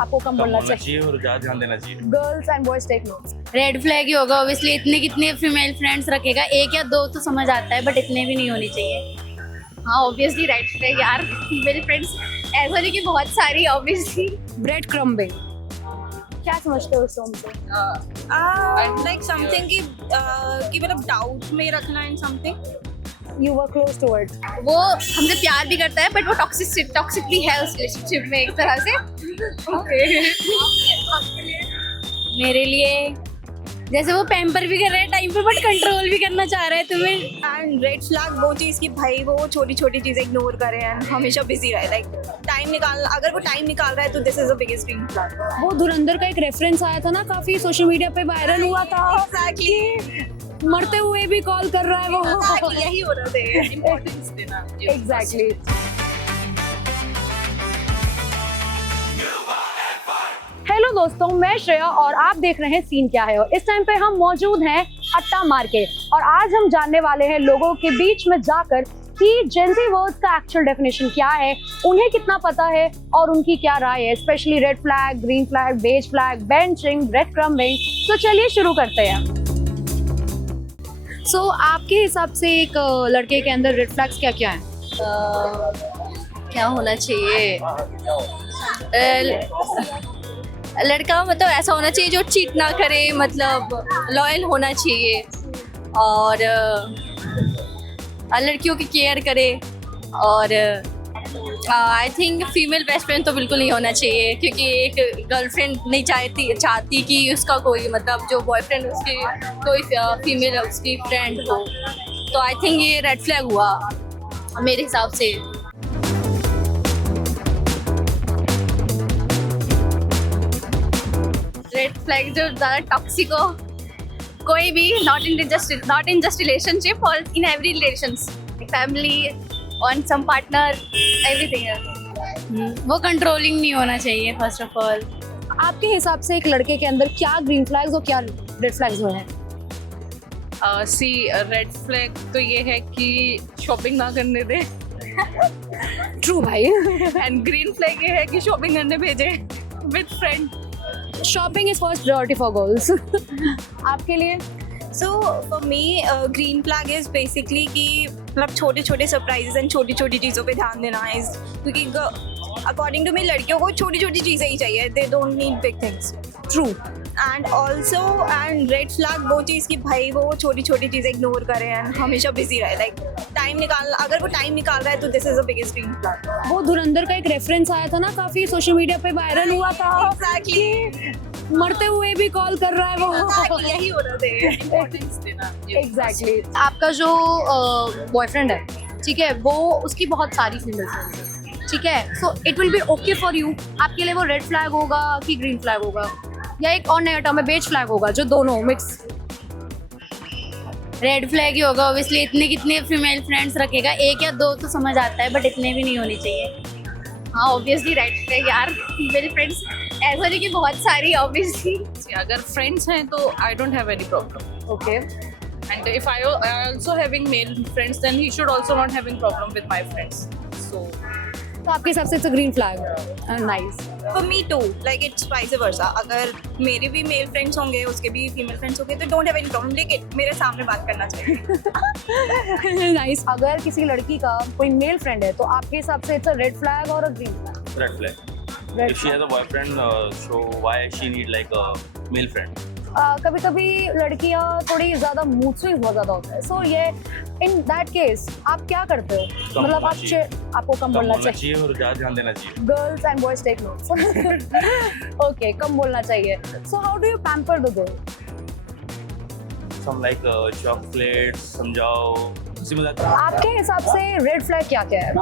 आपको कम बोलना चाहिए और ज्यादा ध्यान देना चाहिए। Girls and boys take notes. Red flag ही होगा ऑब्वियसली। इतने कितने फीमेल फ्रेंड्स रखेगा, एक या दो तो समझ आता है, बट इतने भी नहीं होनी चाहिए। हाँ ऑब्वियसली रेड फ्लैग यार, फीमेल फ्रेंड्स ऐसा नहीं कि बहुत सारी, ऑब्वियसली। ब्रेड क्रम्बिंग, क्या समझते हो इस टर्म से? लाइक समथिंग कि मतलब डाउट में रखना in something. You were close to it. वो हमसे प्यार भी करता है बट वो टॉक्सिक भी है उस रिलेशनशिप में एक तरह से। मेरे लिए जैसे वो पैम्पर भी कर रहा है टाइम पे, बट कंट्रोल भी करना चाह रहा है तुम्हें। एंड रेड फ्लैग वो चीज़ कि भाई वो छोटी छोटी चीज़ें इग्नोर करे एंड हमेशा बिजी रहे। लाइक टाइम निकाल, अगर वो टाइम निकाल रहा है तो this is the biggest green flag. वो धुरंधर का एक रेफरेंस आया था ना, काफी सोशल मीडिया पे वायरल हुआ था। एग्जैक्टली, मरते हुए भी कॉल कर रहा है वो। यही हो रहा था। इम्पोर्टेंस देना। एग्जैक्टली। हेलो दोस्तों, मैं श्रेया और आप देख रहे हैं सीन क्या है। और इस टाइम पे हम मौजूद हैं अट्टा मार्केट और आज हम जानने वाले हैं लोगों के बीच में जाकर कि जेंजी वर्ड्स का एक्चुअल डेफिनेशन क्या है, उन्हें कितना पता है और उनकी क्या राय है, specially red flag, green flag, beige flag, benching, breadcrumbing. तो चलिए शुरू करते हैं। सो आपके हिसाब से एक लड़के के अंदर रेड फ्लैग्स क्या क्या हैं? क्या होना चाहिए? लड़का मतलब ऐसा होना चाहिए जो चीट ना करे, मतलब लॉयल होना चाहिए और लड़कियों की केयर करे। और I think female best friend तो बिल्कुल नहीं होना चाहिए, क्योंकि एक गर्लफ्रेंड नहीं चाहती कि उसका कोई मतलब जो बॉयफ्रेंड उसकी कोई फीमेल उसकी फ्रेंड हो। तो आई थिंक ये रेड फ्लैग हुआ मेरे हिसाब से। रेड फ्लैग जो ज़्यादा टॉक्सिक हो, कोई भी नॉट इन जस्ट रिलेशनशिप और in every relations, family on some partner, everything. वो कंट्रोलिंग नहीं होना चाहिए फर्स्ट ऑफ ऑल। आपके हिसाब से एक लड़के के अंदर क्या ग्रीन फ्लैग्स और क्या रेड फ्लैग्स हैं? सी रेड फ्लैग तो ये है कि शॉपिंग ना करने दे। ट्रू भाई। एंड ग्रीन फ्लैग ये है कि शॉपिंग करने भेजे with friend. Shopping is first priority for girls. आपके लिए? So for me green flag is basically कि मतलब छोटे छोटे सरप्राइजेस एंड छोटी छोटी चीज़ों पे ध्यान देना है, क्योंकि अकॉर्डिंग टू मी लड़कियों को छोटी छोटी चीज़ें ही चाहिए, they don't need big things. True. And also and red flag वो चीज़ कि भाई वो छोटी छोटी चीज़ें इग्नोर करे एंड हमेशा बिजी रहे। लाइक टाइम निकाल, अगर वो टाइम निकाल रहा है तो this is the biggest green flag. वो धुरंधर का एक रेफरेंस आया था ना, काफी सोशल मीडिया पे वायरल हुआ था। एग्जैक्टली, मरते हुए भी कॉल कर रहा है वो। यही हो रहा था। इम्पोर्टेंस देना। एग्जैक्टली। आपका जो बॉयफ्रेंड है, ठीक है, वो उसकी बहुत सारी फीमेल फ्रेंड्स है, ठीक है, so it will be okay for you. आपके लिए वो रेड फ्लैग होगा कि ग्रीन फ्लैग होगा, या एक और नया टर्म है बेज फ्लैग होगा, जो दोनों मिक्स? रेड फ्लैग ही होगा ऑब्वियसली। इतने कितने फीमेल फ्रेंड्स रखेगा, एक या दो तो समझ आता है, बट इतने भी नहीं होनी चाहिए। हाँ ऑब्वियसली रेड फ्लैग यार, फीमेल फ्रेंड्स ऐसा नहीं कि बहुत सारी, ऑब्वियसली। अगर फ्रेंड्स हैं तो I don't have any problem. Okay. And if I also having male friends then he should also not having problem with my friends. So तो आपके हिसाब से it's a green flag. Nice. For me too, like it's vice versa. अगर मेरे भी male friends होंगे, उसके भी फीमेल फ्रेंड्स होंगे, तो डोंट हैव एनी प्रॉब्लम, लेकिन मेरे सामने बात करना चाहिए। नाइस। अगर किसी लड़की का कोई मेल फ्रेंड है तो आपके हिसाब से इट्स अ रेड फ्लैग और a green flag? Red flag. Red If she has a boyfriend, so why she need like a male friend? कभी कभी लड़कियां थोड़ी ज्यादा मूड स्विंग बहुत ज्यादा होता है, सो ये इन दैट केस आप क्या करते हो? कम मतलब बोलना आप चाहिए। आपको कम बोलना चाहिए। और ज्यादा ध्यान देना चाहिए। Girls and boys take notes. Okay, कम बोलना चाहिए। So how do you pamper the girl? Some like chocolates, समझाओ, हंसी मजाक। आपके हिसाब से रेड फ्लैग क्या क्या है?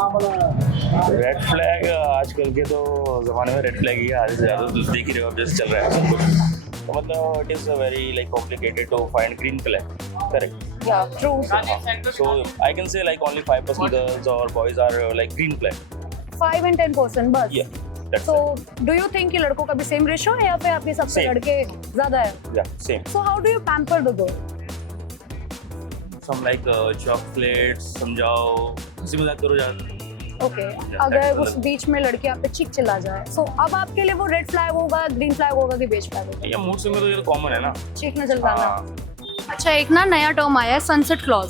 रेड फ्लैग आजकल के तो जमाने में रेड फ्लैग ही है, आधे से ज्यादा तो देख ही रहे हो, अब जैसे चल रहा है सब कुछ। तो मतलब it is very like complicated to find green flag, correct? या true. So I can say like only 5% girls or boys are like green flag. 5 and 10% बस। Yeah, that's So do you think कि लड़कों का भी same ratio है या फिर आपके हिसाब से Same. लड़के ज्यादा है? it. Yeah, same. So how do you pamper the girl? Some like chocolates, समझाओ, हंसी मजाक करो ज्यादा। ओके अगर उस बीच में लड़की आप पे चिक चिल्ला जाए तो अब आपके लिए वो रेड फ्लैग होगा, ग्रीन फ्लैग होगा कि बेज फ्लैग होगा? ये मूड से में तो ये तो कॉमन है ना। चिक न चिल्लाना। हाँ। अच्छा एक ना नया टर्म आया है sunset clause.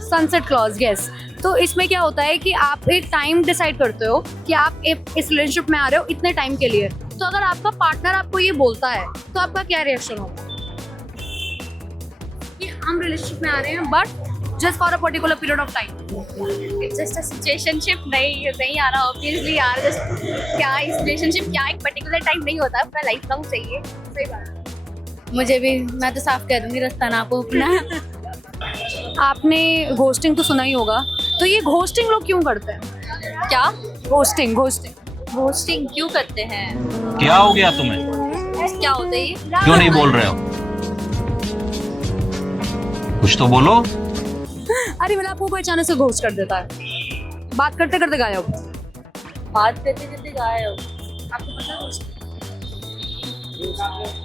Sunset clause yes. तो इसमें क्या होता है कि आप एक टाइम डिसाइड करते हो कि आप इस रिलेशनशिप में आ रहे हो इतने टाइम के लिए। तो अगर आपका पार्टनर आपको ये बोलता है तो आपका क्या रिएक्शन होगा कि हम रिलेशनशिप में आ रहे हैं but just for a particular period of time? It's just a situationship, नहीं आ रहा ऑब्वियसली यार। जस्ट क्या इस रिलेशनशिप क्या एक पर्टिकुलर टाइम नहीं होता, अपना लाइफ लॉन्ग चाहिए। सही बात। मुझे भी, मैं तो साफ कह दूंगी रास्ता ना आपको अपना। आपने घोस्टिंग तो सुना ही होगा, तो ये घोस्टिंग लोग क्यों करते हैं? क्या घोस्टिंग घोस्टिंग क्यों करते हैं? क्या हो गया तुम्हें? क्या होता है ये? क्यों नहीं बोल रहे हो? कुछ तो बोलो। अरे मतलब आपको कोई अचानक से घोस्ट कर देता है, बात करते करते गायब। बात करते करते गायब। आपको पता है?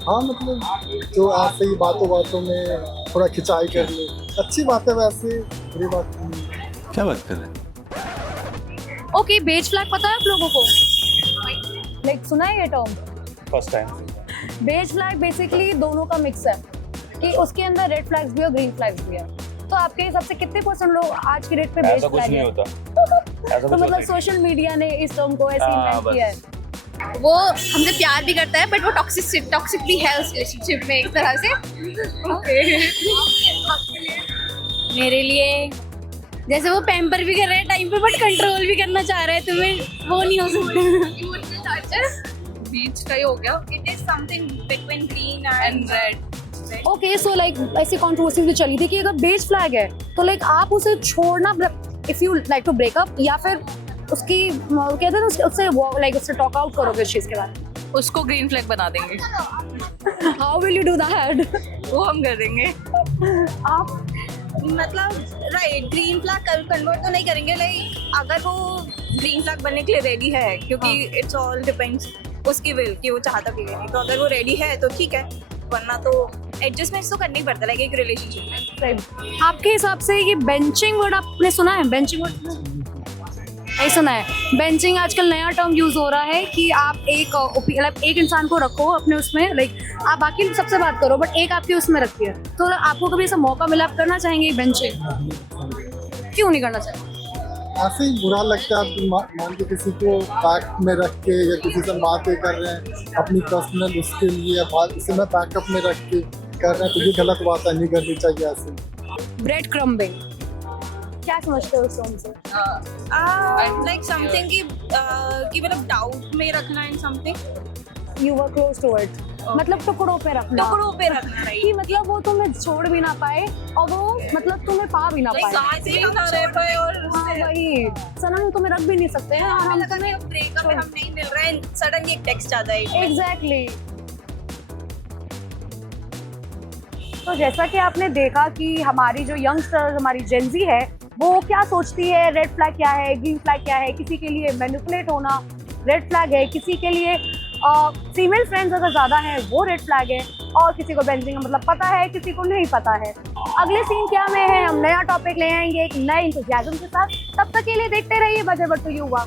हाँ मतलब जो ऐसे ही बातों में थोड़ा खिंचाई कर ले, अच्छी बात है, वैसे बुरी बात नहीं। क्या बात कर रहे हैं? ओके बेज फ्लैग पता है आप लोगों को? लाइक सुना है ये term? First time. Beige flag basically दोनों का मिक्स है कि उसके अंदर रेड फ्लैग्स भी और ग्रीन फ्लैग्स भी है। तो आपके हिसाब से कितने % लोग आज की डेट पे बेज ऐसा कुछ फ्लैग नहीं है? होता। ऐसा तो कुछ मतलब होता ही सोशल मीडिया ने इस टर्म को ऐसे हाँ, इन्वेंट बस। किया है। वो हमसे प्यार भी करता है बट वो टॉक्सिक भी है उस रिलेशनशिप में एक तरह से। मेरे लिए जैसे वो पैम्पर भी कर रहा है टाइम पे बट कंट्रोल भी करना चाह रहा है तुम्हें, वो नहीं हो सकता। बीच का ही हो गया It is something between green and red. Okay so like ऐसी कंट्रोवर्सी भी चली थी कि अगर बेज फ्लैग है तो लाइक आप उसे छोड़ना, if you like to breakup, या फिर उसकी कहते हैं ना उससे लाइक उससे टॉक आउट करोगे इस चीज के बारे उसको ग्रीन फ्लैग बना देंगे। में? How will you do that? वो हम कर देंगे। आप मतलब राइट ग्रीन फ्लैग कन्वर्ट तो नहीं करेंगे, लाइक अगर वो ग्रीन फ्लैग बनने के लिए रेडी है, क्योंकि इट्स ऑल डिपेंड्स उसकी विल कि वो चाहता भी नहीं। तो अगर वो रेडी है तो ठीक है, वरना तो एडजस्टमेंट्स तो करनी पड़ता है लाइक एक रिलेशनशिप में। आपके हिसाब से ये बेंचिंग वर्ड आपने सुना है? बेंचिंग वर्ड नहीं सुना है? बेंचिंग आजकल नया टर्म यूज हो रहा है कि आप एक इंसान को रखो अपने उसमें, लाइक आप बाकी सबसे बात करो बट एक आपके उसमें रखिए। तो आपको कभी ऐसा मौका मिला आप करना चाहेंगे बेंचिंग? क्यों नहीं करना चाहेंगे? ऐसे ही बुरा लगता है। मान के किसी को बैक में रख के या किसी से बातें कर रहे हैं अपनी पर्सनल उसके लिए, इसे मैं बैकअप में रख के कर रहे हैं, तो ये गलत बात है, नहीं करनी चाहिए ऐसे। ब्रेड क्रम्बिंग क्या समझते हो उस टर्म से? लाइक समथिंग कि मतलब डाउट में रखना in something, you were close to it, मतलब टुकड़ों पे रखना। टुकड़ों पे रखना, कि राइट। मतलब वो तुम्हें छोड़ भी ना पाए और वो मतलब तुम्हें पा भी ना पाए। सांस भी ना रह पाए और हाँ वही सनम तुम्हें रख भी नहीं सकते हैं और हम तुम्हें ब्रेकअप में हम नहीं मिल रहे हैं, सडनली एक टेक्स्ट आता है। एग्जैक्टली। तो जैसा कि आपने देखा कि हमारी जो यंगस्टर्स, हमारी जेनजी है, वो क्या सोचती है, रेड फ्लैग क्या है, ग्रीन फ्लैग क्या है। किसी के लिए मैनिपुलेट होना रेड फ्लैग है, किसी के लिए फीमेल फ्रेंड्स अगर ज़्यादा हैं वो रेड फ्लैग है, और किसी को बेंचिंग का मतलब पता है, किसी को नहीं पता है। अगले सीन क्या में है, हम नया टॉपिक ले आएंगे एक नए इंतज़ाम के साथ। तब तक के लिए देखते रहिए बजे बट्टू युवा।